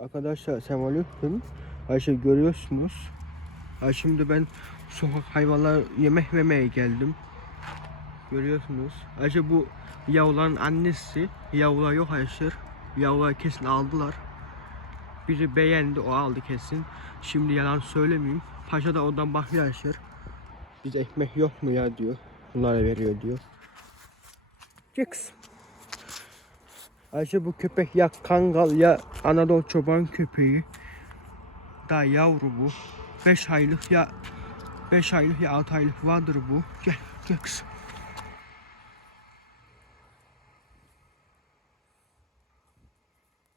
Arkadaşlar selamünaleyküm. Ayşe görüyorsunuz. Ay şimdi ben sokak hayvanlar yemek vermeye geldim. Görüyorsunuz. Ayşe bu yavruların annesi. Yavrular yok Ayşe. Yavrular kesin aldılar. Biri beğendi o aldı kesin. Şimdi yalan söylemeyeyim. Paşa da oradan bakıyor Ayşe. Biz ekmek yok mu ya diyor. Bunlara veriyor diyor. Cix. Ayşe bu köpek ya kangal ya Anadolu çoban köpeği. Daha yavru bu. 5 aylık ya 5 aylık ya 6 aylık vardır bu. Gel gel kızım.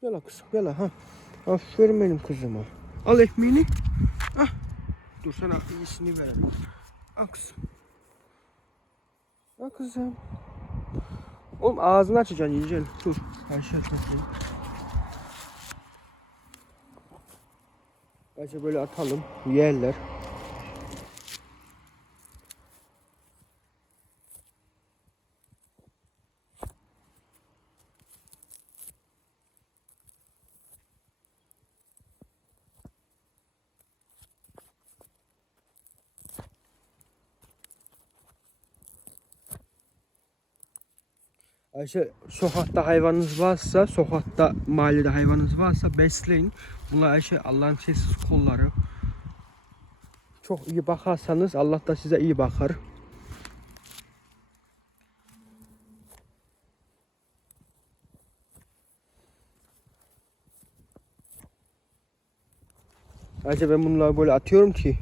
Gel kızım gel ha. Aferin benim kızıma. Al ekmeğini. Ah. Dur sana iyisini verelim. Al kızım. Al kızım. Oğlum ağzını açacaksın yiyeceksin. Dur. Aşağı atayım. Bence böyle atalım. Yerler. Ayşe sokakta hayvanınız varsa, sokakta mahallede hayvanınız varsa besleyin. Bunlar Ayşe Allah'ın sessiz kolları. Çok iyi bakarsanız Allah da size iyi bakar. Ayşe ben bunları böyle atıyorum ki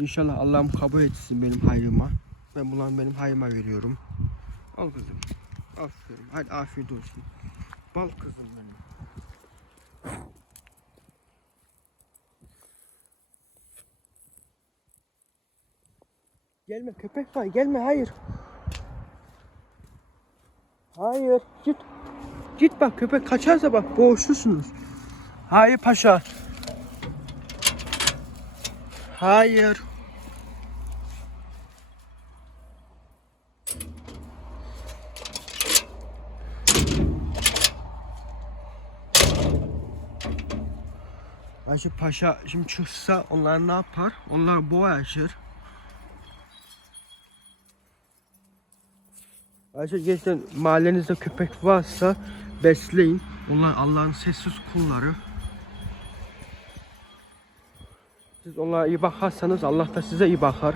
İnşallah Allah'ım kabul etsin benim hayrıma. Ben bunları benim hayrıma veriyorum. Al kızım. Aferin. Hadi afiyet olsun. Bal kızım benim. Gelme köpek var gelme hayır. Hayır git. Git bak köpek kaçarsa bak boğuşursunuz. Hayır paşa. Hayır. Ayşe Paşa şimdi çıksa onlar ne yapar? Onlar boğaşır. Ayşe gerçekten mahallenizde köpek varsa besleyin. Onlar Allah'ın sessiz kulları. Siz onlara iyi bakarsanız Allah da size iyi bakar.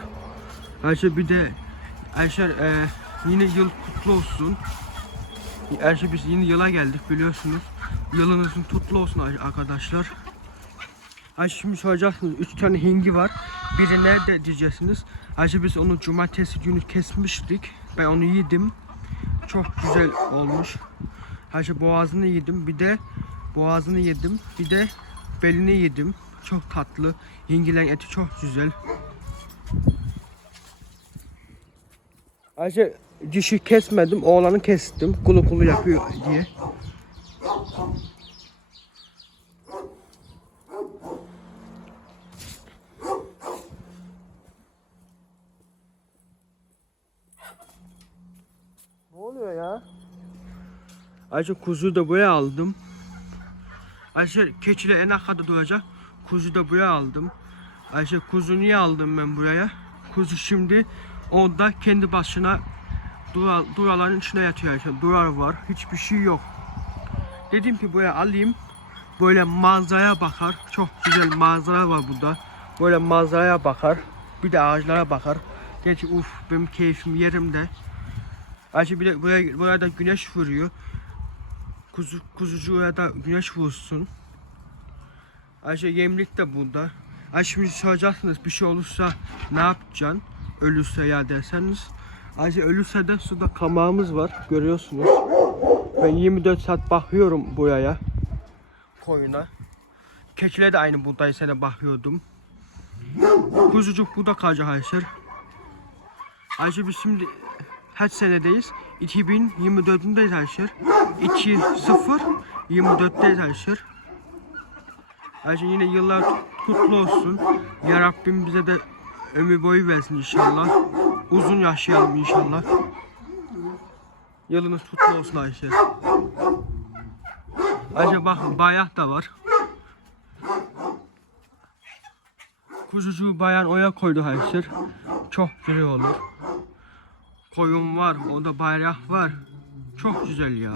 Ayşe bir de Ayşe e, yine yıl kutlu olsun. Ayşe biz yeni yıla geldik biliyorsunuz. Yılınızın kutlu olsun arkadaşlar. Şimdi soracaksınız 3 tane hindi var. Biri nerede diyeceksiniz. Ayşe biz onu cumartesi günü kesmiştik. Ben onu yedim. Çok güzel olmuş. Ayşe boğazını yedim. Bir de boğazını yedim. Bir de belini yedim. Çok tatlı. Hingilerin eti çok güzel. Ayşe dişi kesmedim. Oğlanı kestim. Kulu kulu yapıyor diye. Ayşe kuzu da buraya aldım. Ayşe keçiyle en arkada duracak. Kuzu da buraya aldım. Ayşe kuzu niye aldım ben buraya? Kuzu şimdi orada kendi başına duvar, duvarların içine yatıyor Ayşe. Duvar var. Hiçbir şey yok. Dedim ki buraya alayım. Böyle manzaraya bakar. Çok güzel manzara var burada. Böyle manzaraya bakar. Bir de ağaçlara bakar. Gerçi uf benim keyfim yerimde. Ayşe bir de buraya, buraya da güneş vuruyor. Kuzu, kuzucuğa da güneş vursun. Ayşe yemlik de burada. Ayşe şimdi soracaksınız bir şey olursa ne yapacaksın? Ölürse ya derseniz. Ayşe ölürse de suda kamağımız var görüyorsunuz. Ben 24 saat bakıyorum buraya. Koyuna. Keçile de aynı buradayı sana bakıyordum. Kuzucuk burada kalacak Ayşe. Ayşe biz şimdi kaç senedeyiz? 2024'deyiz arkadaşlar. 2024'teyiz arkadaşlar. Arkadaşlar yine yıllar kutlu olsun. Ya Rabbim bize de ömür boyu versin inşallah. Uzun yaşayalım inşallah. Yılınız kutlu olsun Ayşe. Ayşe bakın bayah da var. Kuzucuğu bayan oya koydu Ayşe. Çok güzel olur. Koyun var, onda bayrak var. Çok güzel ya.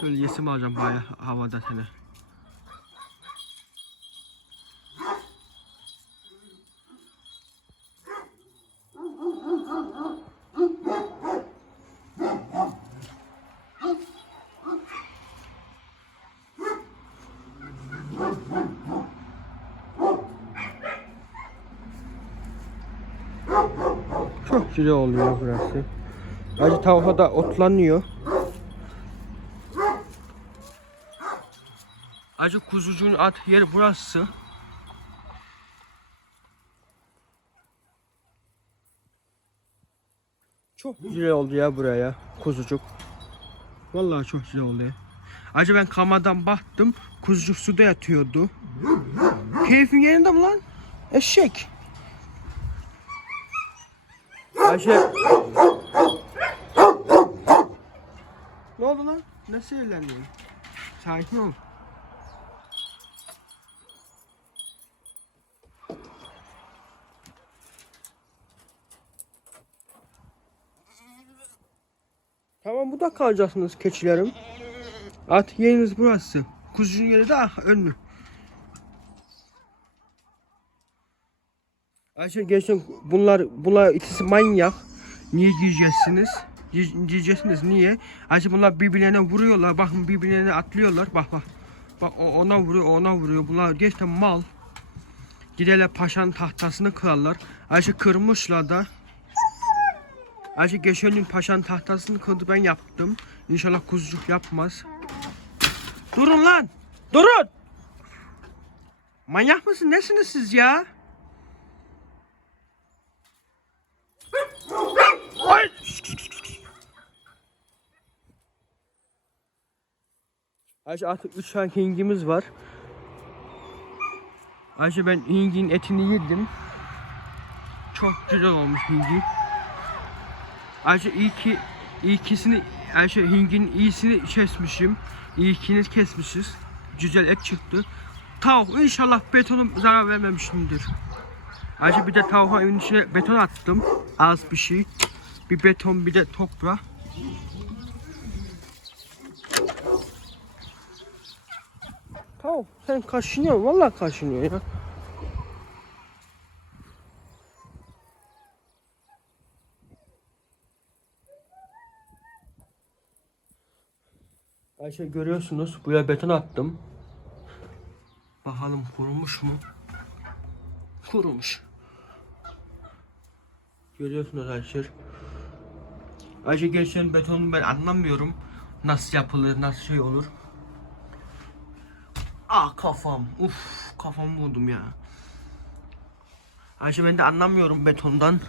Şöyle yesim alacağım bayağı havada seni. Güzel oluyor burası. Acı tavada da otlanıyor. Acı kuzucuğun at yeri burası. Çok güzel oldu ya buraya kuzucuk. Vallahi çok güzel oldu ya. Acı ben kamadan baktım. Kuzucuk suda yatıyordu. Keyfin yerinde mi lan? Eşek. Ayşe. Ne oldu lan? Ne sinirlendin? Sakin ol. Tamam bu da kalacaksınız keçilerim. At yeriniz burası. Kuzucuğun yeri de ah, önlü. Ayşe geçen bunlar bunlar ikisi manyak. Niye diyeceksiniz? Diye- Diyeceksiniz niye? Ayşe bunlar birbirlerine vuruyorlar. Bakın birbirlerine atlıyorlar. Bak bak. Bak ona vuruyor, ona vuruyor. Bunlar gerçekten mal. Giderler paşanın tahtasını kırarlar. Ayşe kırmışlar da. Ayşe geçen gün paşanın tahtasını kırdı ben yaptım. İnşallah kuzucuk yapmaz. Durun lan! Durun! Manyak mısın? Nesiniz siz ya? Ay! Ayşe artık 3 tane hingimiz var. Ayşe ben hingin etini yedim. Çok güzel olmuş hindi. Ayşe iyi ki ikisini Ayşe hingin iyisini kesmişim. İlkini kesmişiz. Güzel et çıktı. Tavuk inşallah betonum zarar vermemişimdir. Ayşe bir de tavuğun içine beton attım. Az bir şey. Bir beton bir de toprak. Sen kaşınıyorsun. Vallahi kaşınıyor ya. Ayşe görüyorsunuz buraya beton attım. Bakalım kurumuş mu? Kurumuş. Görüyorsunuz Ayşe. Ayşe geçen betonu ben anlamıyorum. Nasıl yapılır, nasıl şey olur. Ah kafam. Uf kafam vurdum ya. Ayşe ben de anlamıyorum betondan.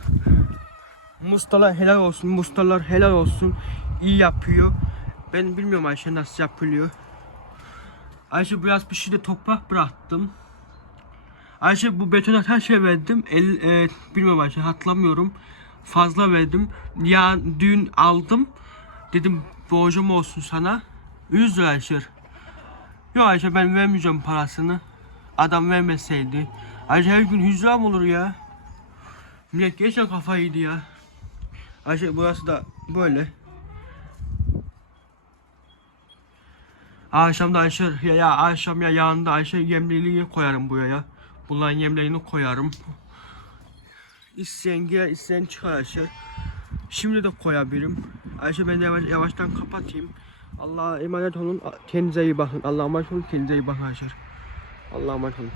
Mustalar helal olsun. Mustalar helal olsun. İyi yapıyor. Ben bilmiyorum Ayşe nasıl yapılıyor. Ayşe biraz bir şey de toprak bıraktım. Ayşe bu betona her şey verdim. El, e, bilmiyorum Ayşe hatırlamıyorum. Fazla verdim. Ya dün aldım. Dedim borcum olsun sana. 100 lira Ayşe. Yok Ayşe ben vermeyeceğim parasını. Adam vermeseydi. Ayşe her gün 100 lira mı olur ya? Millet geçen kafayı yedi ya. Ayşe burası da böyle. Akşam da Ayşe ya, ya akşam ya yanında Ayşe yemlerini koyarım buraya. Bunların yemlerini koyarım. İsteyen girer, isteyen çıkar Ayşe. Şimdi de koyabilirim. Ayşe ben de yavaş, yavaştan kapatayım. Allah'a emanet olun. Kendinize iyi bakın. Allah'a emanet olun. Kendinize iyi bakın Ayşe. Allah'a emanet olun.